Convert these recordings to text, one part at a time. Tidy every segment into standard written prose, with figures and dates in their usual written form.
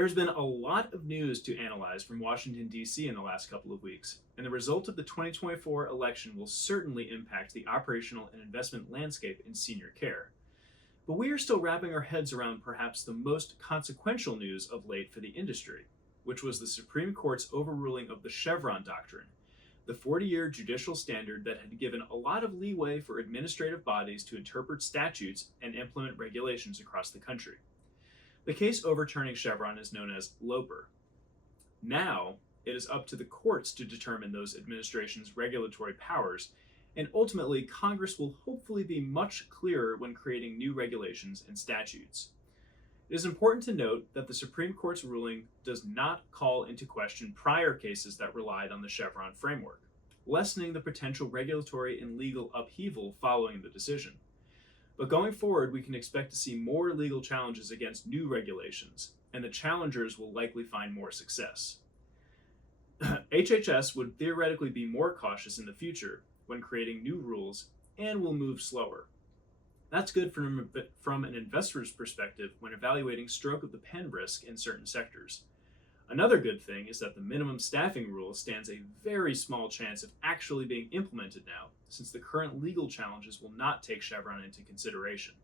There's been a lot of news to analyze from Washington, D.C. in the last couple of weeks, and the result of the 2024 election will certainly impact the operational and investment landscape in senior care. But we are still wrapping our heads around perhaps the most consequential news of late for the industry, which was the Supreme Court's overruling of the Chevron doctrine, the 40-year judicial standard that had given a lot of leeway for administrative bodies to interpret statutes and implement regulations across the country. The case overturning Chevron is known as Loper. Now, it is up to the courts to determine those administration's regulatory powers, and ultimately, Congress will hopefully be much clearer when creating new regulations and statutes. It is important to note that the Supreme Court's ruling does not call into question prior cases that relied on the Chevron framework, lessening the potential regulatory and legal upheaval following the decision. But going forward, we can expect to see more legal challenges against new regulations, and the challengers will likely find more success. HHS would theoretically be more cautious in the future when creating new rules and will move slower. That's good from an investor's perspective when evaluating stroke of the pen risk in certain sectors. Another good thing is that the minimum staffing rule stands a very small chance of actually being implemented now, since the current legal challenges will not take Chevron into consideration.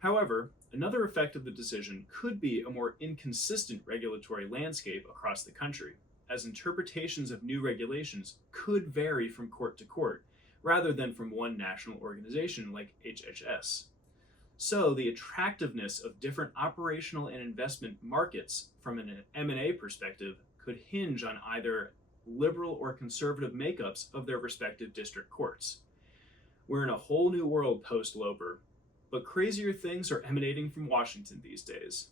However, another effect of the decision could be a more inconsistent regulatory landscape across the country, as interpretations of new regulations could vary from court to court, rather than from one national organization like HHS. So the attractiveness of different operational and investment markets from an M&A perspective could hinge on either liberal or conservative makeups of their respective district courts. We're in a whole new world post-Loper, but crazier things are emanating from Washington these days.